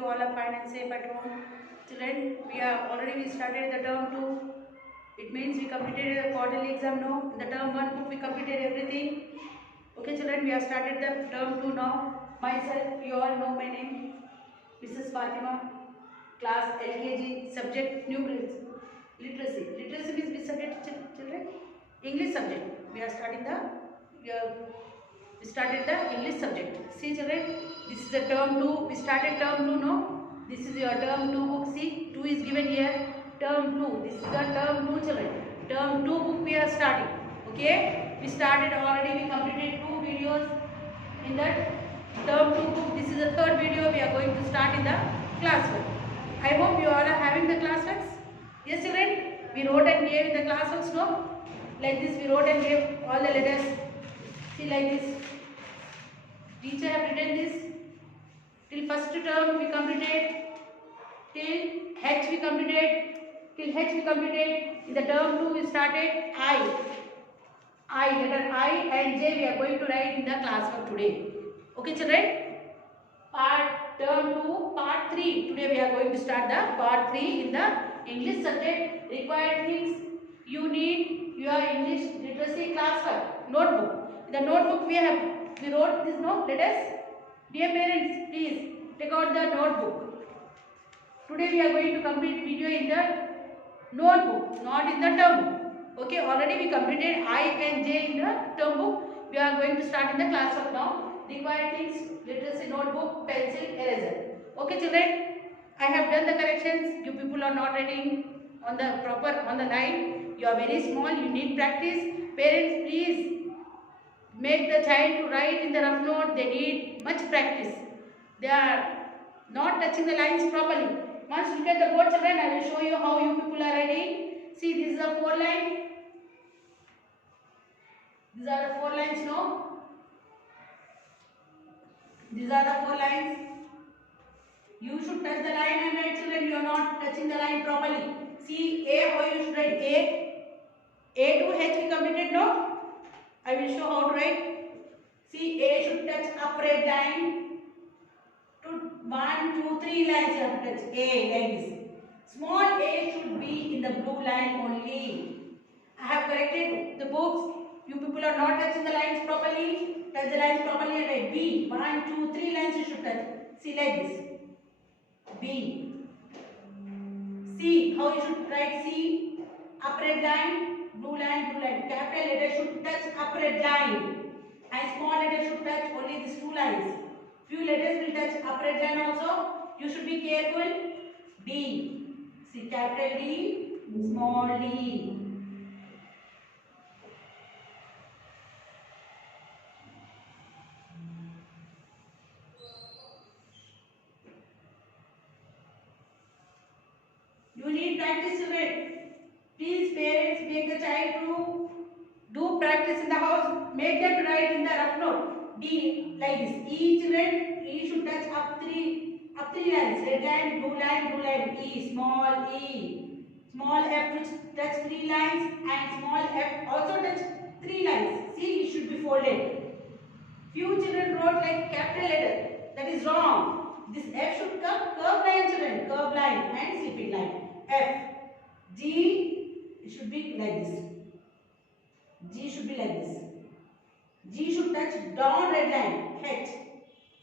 you all are fine and safe at home. Children, we started the term 2. It means we completed the quarterly exam now. In the term 1 book we completed everything. Okay children, we have started the term 2 now. Myself, you all know my name. Mrs. Fatima, class LKG, subject new grades. Literacy. Literacy means which subject children? English subject. We are we started the English subject. See children, this is the term 2. We started term 2 now. This is your term 2 book. See, 2 is given here. Term 2. This is the term 2 children. Term 2 book we are starting. Okay. We started already. We completed 2 videos in that term 2 book. This is the third video we are going to start in the classwork. I hope you all are having the classworks. Yes children. We wrote and gave in the classworks no. Like this we wrote and gave all the letters. See like this. Teacher have written this. Till first term we completed. Till H we completed. Till H we completed. In the term 2 we started I. Letter I and J we are going to write in the classwork today. Okay children? Term 2, part 3. Today we are going to start the part 3 in the English subject. Required things. You need your English literacy classwork. Notebook. In the notebook we wrote this no letters. Dear parents, please take out the notebook. Today we are going to complete video in the notebook, not in the term book. Okay, already we completed I and J in the term book. We are going to start in the classwork now. Required things, literacy notebook, pencil, eraser. Okay children, I have done the corrections. You people are not writing on the line. You are very small, you need practice. Parents, please make the child to write in the rough note. They need much practice. They are not touching the lines properly. Once look at the board children, I will show you how you people are writing. See, this is a 4 line. These are the 4 lines, no? These are the 4 lines. You should touch the line and write children. You are not touching the line properly. See, A, how you should write A to H we completed, no? I will show how to write. See, A should touch upright line. To 1, 2, 3 lines you have to touch A like this. Small a should be in the blue line only. I have corrected the books. You people are not touching the lines properly. Touch the lines properly and write B. 1, 2, 3 lines you should touch. See like this. B. C. How you should write C? Upright line, blue line, blue line. Capital letter should touch upright line. And small letter should touch only these 2 lines. Few letters will touch upright line also. You should be careful. D. See capital D, small d. You need practice children. Please parents make the child to do practice in the house. Make them write in the rough note. D like this. E children, E should touch up three lines. Red line, blue line, blue line. E, small e. Small f to touch 3 lines and small f also touch 3 lines. See, it should be folded. Few children wrote like capital letter. That is wrong. This f should come curved line children. Curved line and sleeping line. F. G, it should be like this. G should be like this. G should touch down red line. H.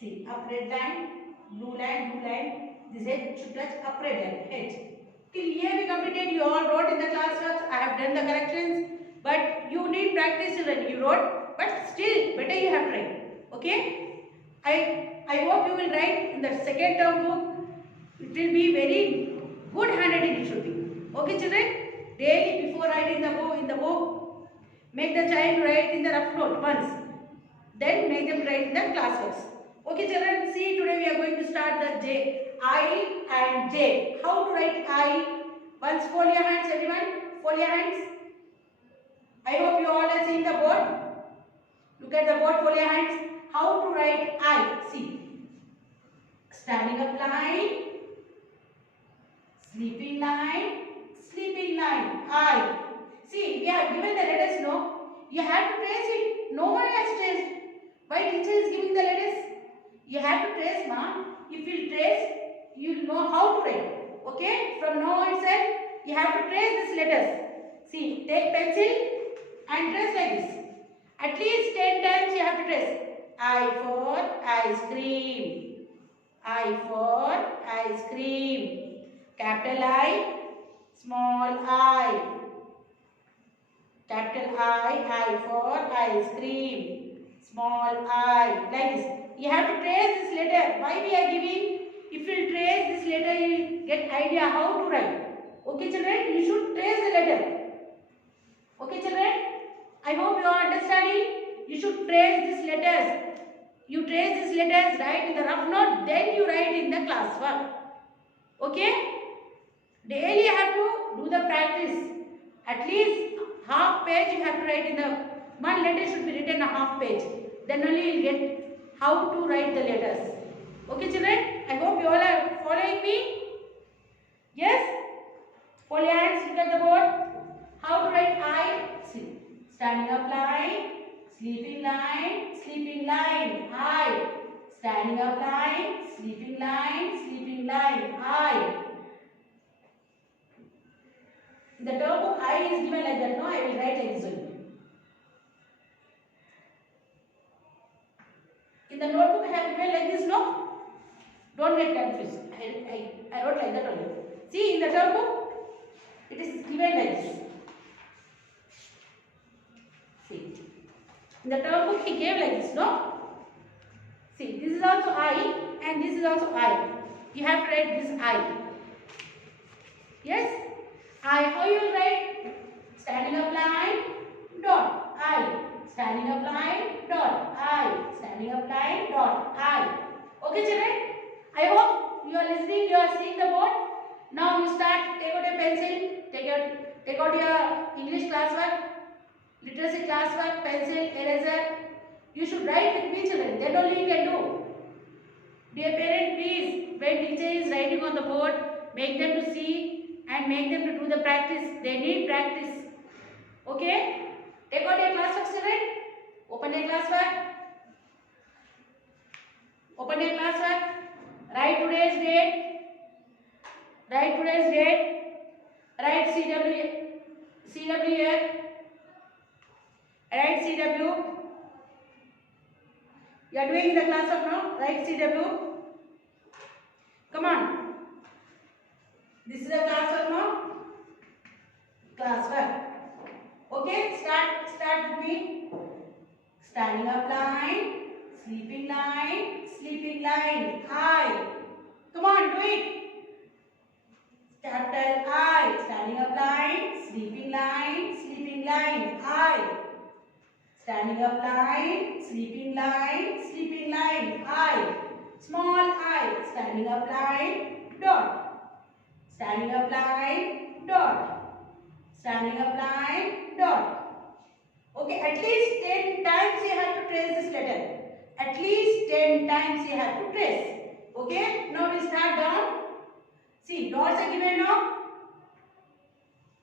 See, up red line, blue line, blue line. This H should touch up red line. H. Till here we completed. You all wrote in the classwork. I have done the corrections. But you need practice children. You wrote, but still better you have tried. Okay? I hope you will write in the second term book. It will be very good handwriting. It should be. Okay, children? Daily before writing the book, make the child write in the rough note once. Then make them write in the classworks. Okay, children? See, today we are going to start the J. I and J. How to write I? Once fold your hands, everyone. Fold your hands. I hope you all are seeing the board. Look at the board. Fold your hands. How to write I? See. Standing up line. Sleeping line. Sleeping line. I. See, we have given the letters, no? You have to trace it. No one has traced. Why teacher is giving the letters? You have to trace, ma. If you trace, you know how to write. Okay, from now itself you have to trace these letters. See, take pencil and trace like this. At least 10 times you have to trace. I for ice cream. I for ice cream. Capital I, small I. Capital I for ice cream. Small I. Like this. You have to trace this letter. Why we are giving? If you trace this letter, you will get idea how to write. Okay, children, you should trace the letter. Okay, children, I hope you are understanding. You should trace these letters. You trace these letters, write in the rough note, then you write in the classwork. Okay? Daily you have to do the practice. At least half page you have to write in the one letter should be written a half page. Then only you will get how to write the letters. Okay, children? I hope you all are following me. Yes? Fold your hands, look at the board. How to write I? See. Standing up line, sleeping line, sleeping line. I. Standing up line, sleeping line, sleeping line. I. In the term book I is given like that. No, I will write like this only. In the notebook I have given like this. No. Don't get confused. I wrote like that only. See, in the term book, it is given like this. See. In the term book, he gave like this, no? See, this is also I and this is also I. You have to write this I. Yes? I, how you will write? Standing up line, dot, I. Standing up line, dot, I. Standing up line, dot, I. Okay, children? I hope you are listening, you are seeing the board. Now you start, take out a pencil, take out your English classwork, literacy classwork, pencil, eraser. You should write with me, children, then only you can do. Dear parent, please, when teacher is writing on the board, make them to see and make them to do the practice. They need practice. Okay? Take out your classwork, children. Open your classwork. Open your classwork. Write today's date. Write today's date. Write CW here. Write CW. You are doing the classwork now. Write CW. Come on. This is the classwork now. Classwork. Okay. Start with me. Standing up line. Sleeping line. Sleeping line. I. Come on, do it. Capital I. Standing up line. Sleeping line. Sleeping line. I. Standing up line. Sleeping line. Sleeping line. I. Small I. Standing up line. Dot. Standing up line. Dot. Standing up line. Dot. Okay, at least 10 times you have to trace this letter. At least 10 times you have to trace. Okay, now we start down. See, dots are given now.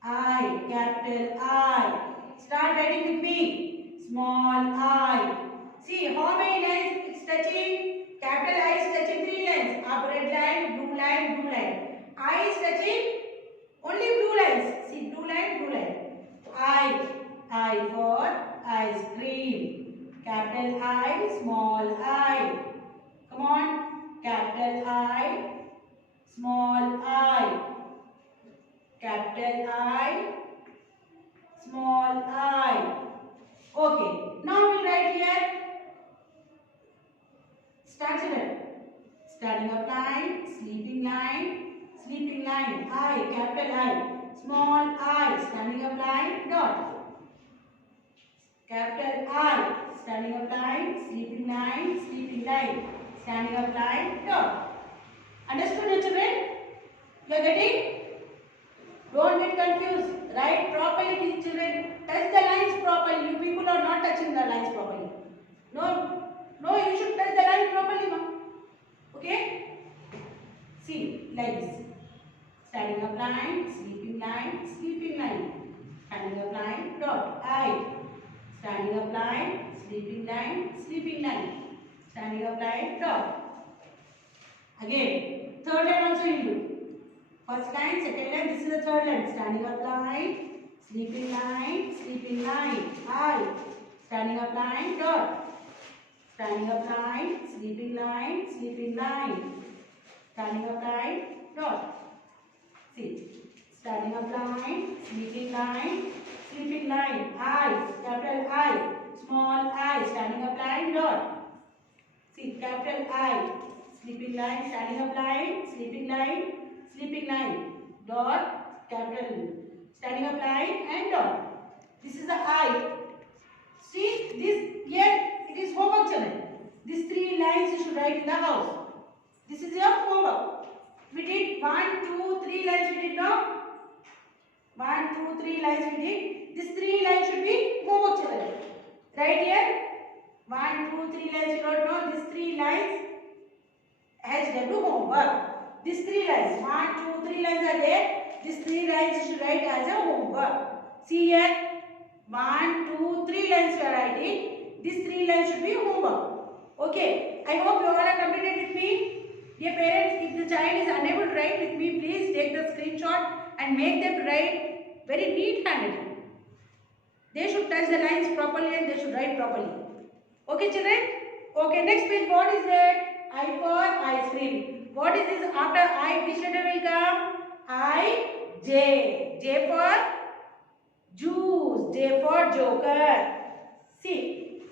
I, capital I. Start writing with me. Small I. See, how many lines it's touching? Capital I is touching 3 lines. Up red line, blue line, blue line. I is touching only blue lines. See, blue line, blue line. I for ice cream. Capital I, small I. Come on. Capital I, small I. Capital I, small I. Okay. Now we write here. Start children. Standing up line, sleeping line, sleeping line. I, capital I. Small I. Standing up line, dot. Capital I. Standing up line, sleeping line, sleeping line. Standing up line, dot. Understood, children? You are getting? Don't get confused. Write properly, children. Touch the lines properly. You people are not touching the lines properly. No, you should touch the line properly, ma. Okay? See, like this. Standing up line, sleeping line, sleeping line. Standing up line, dot. I. Standing up line, sleeping line, sleeping line. Standing up line, dot. Again. third line also you do. First line, second line, this is the third line. Standing up line, sleeping line, sleeping line. I. Standing up line, dot. Standing up line, sleeping line, sleeping line. Standing up line, dot. See. Standing up line, sleeping line, sleeping line. I, capital I, small I. Standing up line, dot. See, capital I, sleeping line, standing up line, sleeping line, sleeping line, dot, capital standing up line and dot. This is the I. See, this here it is homework children. These three lines you should write in the house. This is your homework. We did 1, 2, 3 lines we did now. 1, 2, 3 lines we did. These 3 lines should be homework children. Right here. 1, 2, 3 lines you don't know. These 3 lines HW homework. These 3 lines. 1, 2, 3 lines are there. These 3 lines you should write as a homework. See here. 1, 2, 3 lines we are writing. These 3 lines should be homework. Okay. I hope you all are completed with me. Dear parents, if the child is unable to write with me, please take the screenshot and make them write very neat handwriting. They should touch the lines properly and they should write properly. Okay children? Okay, next page, what is that? I for ice cream. What is this after I? Which letter will come? I, J. J for juice. J for joker. See.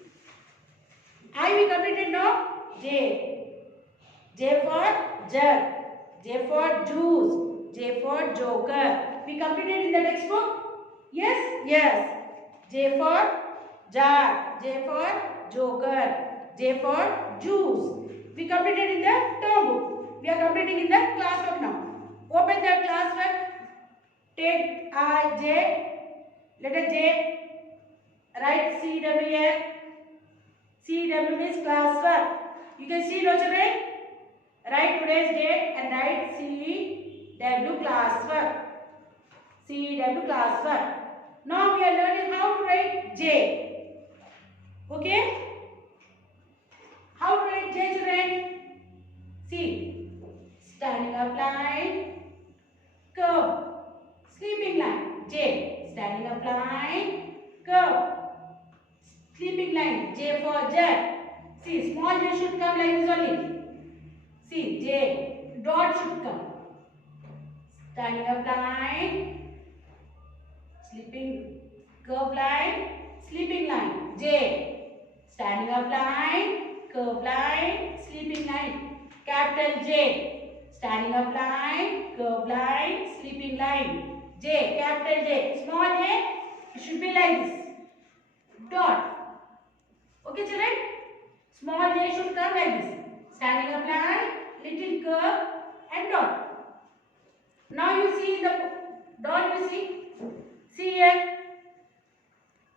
I we completed now? J. J for jug. J for juice. J for joker. We completed in the textbook? Yes? Yes. J for jar. J for joker. J for juice. We completed in the term book. We are completing in the classwork now. Open the classwork. Take I, J. Letter J. Write CW here. CW means classwork. You can see no children. Write today's date and write CW classwork. CW classwork. Now we are learning how to write J. Okay? How to write J children? See. Standing up line. Curve. Sleeping line. J. Standing up line. Curve. Sleeping line. J for jet. See. Small j should come like this only. See, J, dot should come. Standing up line, sleeping, curve line, sleeping line. J, standing up line, curve line, sleeping line. Capital J, standing up line, curve line, sleeping line. J, capital J. Small j, it should be like this. Dot. Okay, children? Small j should come like this. Standing up line, little curve and dot. Now you see the dot, you see? See here.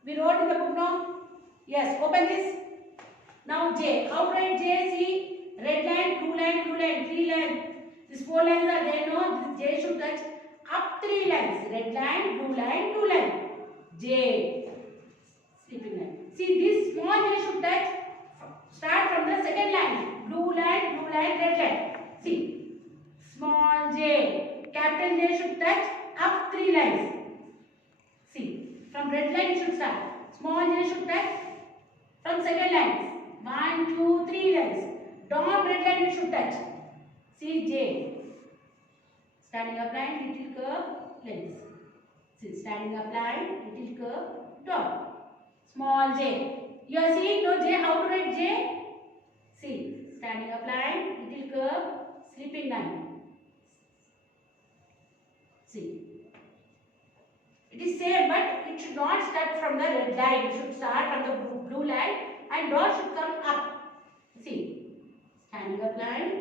We wrote in the book now. Yes, open this. Now J. How to write J? See? Red line, blue line, blue line, 3 lines. These 4 lines are there. No, this J should touch up 3 lines. Red line, blue line. J. Sleeping line. See, this small J should touch. Start from the second line. Blue line, red line. See. Small j. Capital J should touch up 3 lines. See. From red line it should start. Small j should touch from second lines. 1, 2, 3 lines. Dot red line it should touch. See J. Standing up line, little curve, like this. See. Standing up line, little curve, dot. Small j. You are seeing no J. How to write J? See. Standing up line, little curve, sleeping line. See. It is same, but it should not start from the red line. It should start from the blue line and dot should come up. See. Standing up line,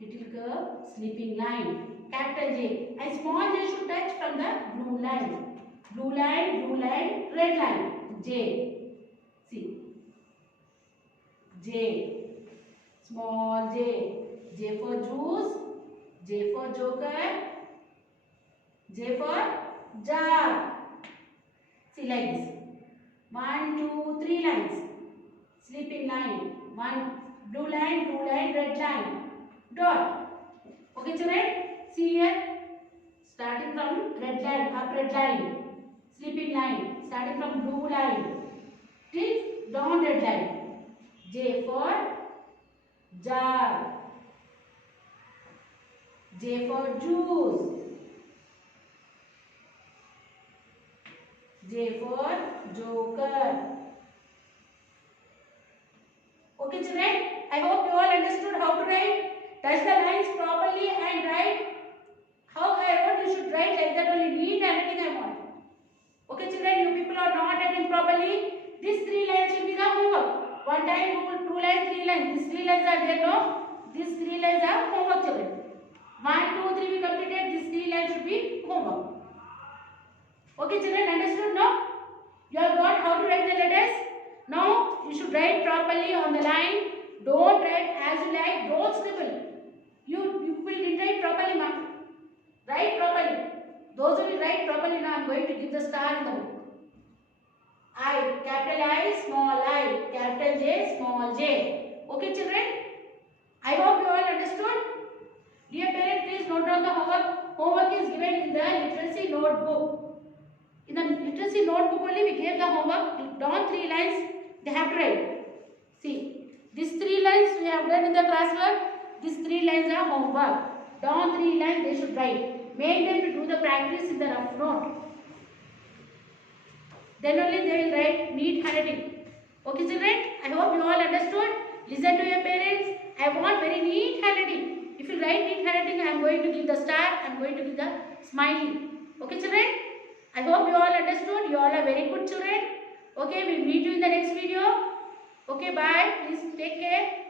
little curve, sleeping line. Capital J. And small j should touch from the blue line. Blue line, red line. J. See. J. Small j. J for juice. J for joker. J for jar. See like this. 1, 2, 3 lines. Sleeping line. 1 blue line, red line. Dot. Okay children, see here, starting from red line, up red line, sleeping line, starting from blue line till down red line. J for jar, J for juice, J for joker. Okay children, I hope you all understood how to write. Touch the lines properly and write how I wrote. You should write like that only. Neat handwriting I want. Okay children, you people are not writing properly. These 3 lines will be the homework. One time rule, 2 lines, 3 lines. These 3 lines are there, no? These 3 lines are homework children. 1, 2, 3 we completed. These 3 lines should be homework. Okay children, understood now? You have got how to write the letters. Now you should write properly on the line. Don't write as you like. Don't scribble. You will write properly, ma'am. Write properly. Those who will write properly, now I am going to give the star in the book. I, capital I, small I, capital J, small j. Okay children? I hope you all understood. Dear parents, please note down the homework. Homework is given in the literacy notebook. In the literacy notebook only we gave the homework. Down 3 lines they have to write. See, these 3 lines we have done in the classwork. These 3 lines are homework. Down 3 lines they should write. Make them to do the practice in the rough note. Then only they will write neat handwriting. Okay children, I hope you all understood. Listen to your parents. I want very neat handwriting. If you write neat handwriting, I am going to give the star. I am going to give the smiley. Okay children, I hope you all understood. You all are very good children. Okay, we will meet you in the next video. Okay, bye. Please take care.